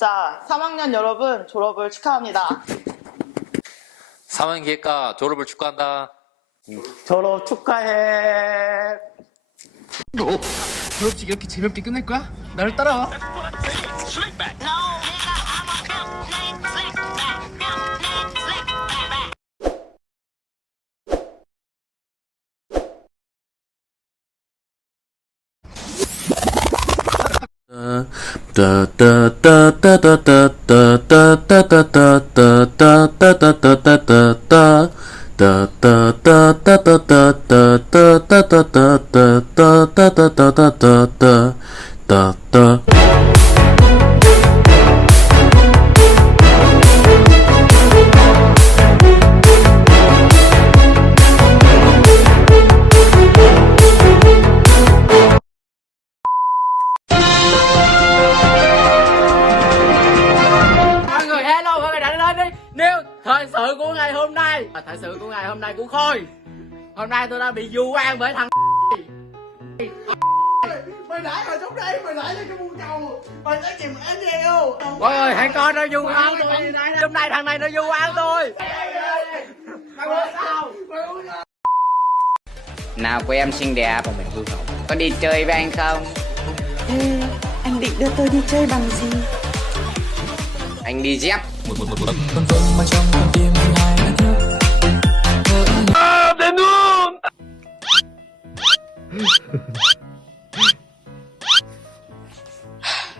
자, 3학년 여러분 졸업을 축하합니다. 3학년 기획과 졸업을 축하한다. 졸업 축하해. 졸업식 이렇게 재미없게 끝낼 거야? 나를 따라와. Mọi người hello, mọi người đã đến đi. Nếu thời sự của ngày hôm nay, thời sự của ngày hôm nay của Khôi, hôm nay tôi đã bị vu oan bởi thằng. Mày nãy ở trong đây, mày nãy lên cái buông cầu, mày đã chìm anh yêu. Mọi người hãy coi nó vu oan tôi. Hôm nay thằng này nó vu oan tôi. Nào của em xinh đẹp, còn mình hư hỏng. Có đi chơi với anh không? Anh định đưa tôi đi chơi bằng gì? Anh đi dép.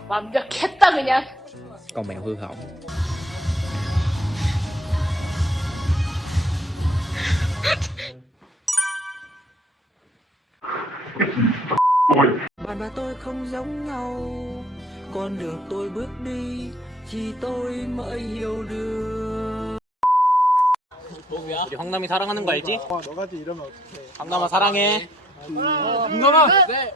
완벽했다 그냥. Còn mèo hư hỏng. Bạn và tôi không giống nhau, con đường tôi bước đi chỉ tôi mới hiểu được. 우리 황남이 사랑하는 거 알지? 너까지 이러면 어떡해. 황남아 사랑해. 황남아. 네.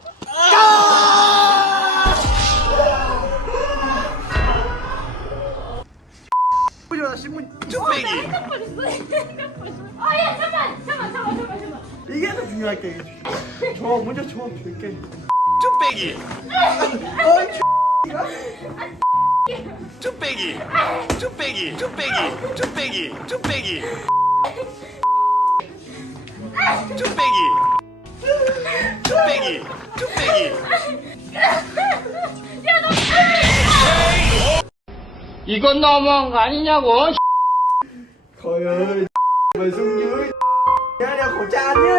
아야 잠깐. 이게 더 중요할게. 먼저 줘 줄게. 이건 너무한 거 아니냐고. 거의 mày xuống dưới nhá, đeo khẩu trang nhá.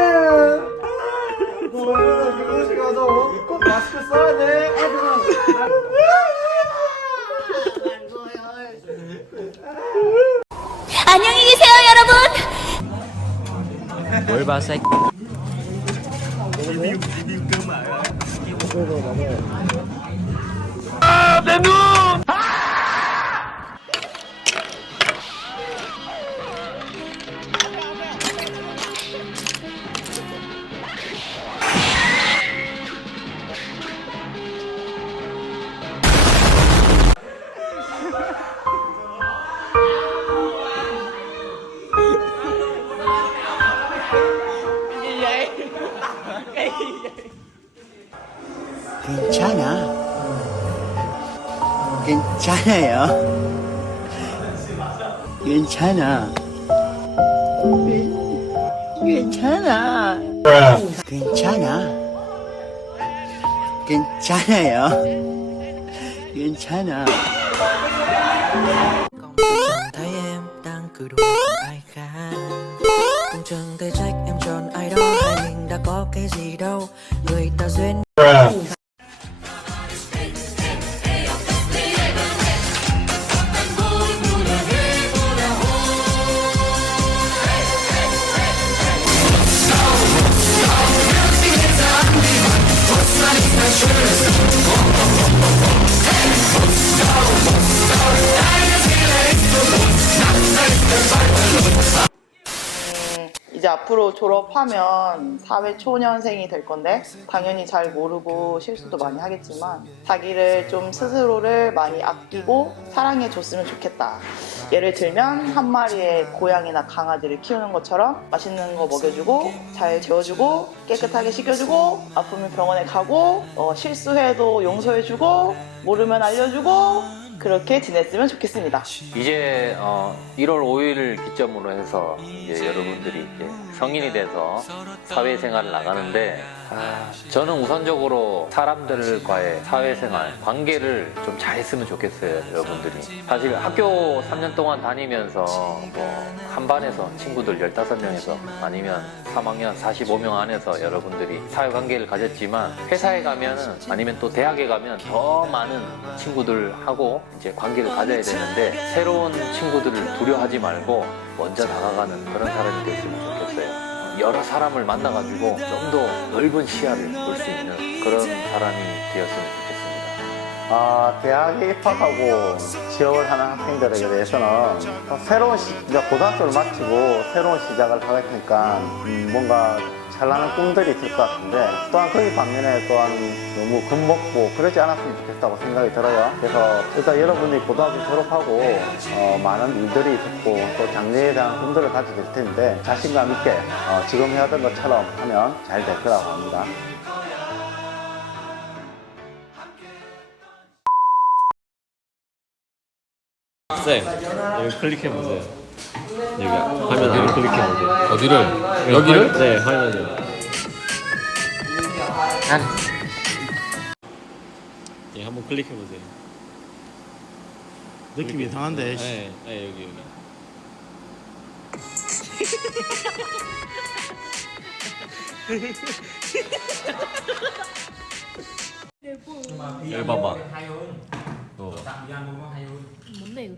Rồi 교무실 가서 꼭 마스크 써야 돼. 안녕히 계세요 여러분. 뭘 봤어? 괜찮아. 괜찮아요. 괜찮아. 괜찮아. 괜찮아. 괜찮아요. 괜찮아. Chẳng thấy em đang cử động cùng ai khác, cũng chẳng thể trách em chọn ai đó, hai mình đã có cái gì đâu, người ta duyên. 이제 앞으로 졸업하면 사회 초년생이 될 건데 당연히 잘 모르고 실수도 많이 하겠지만 자기를 좀 스스로를 많이 아끼고 사랑해 줬으면 좋겠다. 예를 들면 한 마리의 고양이나 강아지를 키우는 것처럼 맛있는 거 먹여주고 잘 재워주고 깨끗하게 씻겨주고 아프면 병원에 가고 실수해도 용서해주고 모르면 알려주고 그렇게 지냈으면 좋겠습니다. 이제 1월 5일을 기점으로 해서 이제 여러분들이 이제 성인이 돼서 사회생활을 나가는데 저는 우선적으로 사람들과의 사회생활, 관계를 좀 잘했으면 좋겠어요, 여러분들이. 사실 학교 3년 동안 다니면서 뭐 한 반에서 친구들 15명에서 아니면 3학년 45명 안에서 여러분들이 사회관계를 가졌지만 회사에 가면 아니면 또 대학에 가면 더 많은 친구들하고 이제 관계를 가져야 되는데 새로운 친구들을 두려워하지 말고 먼저 다가가는 그런 사람이 됐으면 좋겠어요. 여러 사람을 만나가지고 좀 더 넓은 시야를 볼 수 있는 그런 사람이 되었으면 좋겠습니다. 대학에 입학하고 취업을 하는 학생들에게 대해서는 새로운 이제 고등학교를 마치고 새로운 시작을 하게 되니까 뭔가 찬란한 꿈들이 있을 것 같은데 또한 그 반면에 또한 너무 겁먹고 그러지 않았으면 좋겠다고 생각이 들어요. 그래서 일단 여러분이 고등학교 졸업하고 많은 일들이 있었고 또 장래에 대한 꿈들을 가지게 될 텐데 자신감 있게 지금 해야 되는 것처럼 하면 잘 될 거라고 합니다. 쌤, 여기 클릭해보세요. 여기 화면 안에 클릭해보세요. 어디를? 여기를? 네, 화면을. 예, 한번 클릭해보세요. 느낌 이상한데. 네, 네, 여기. 여기 봐봐. 뭔데 이거?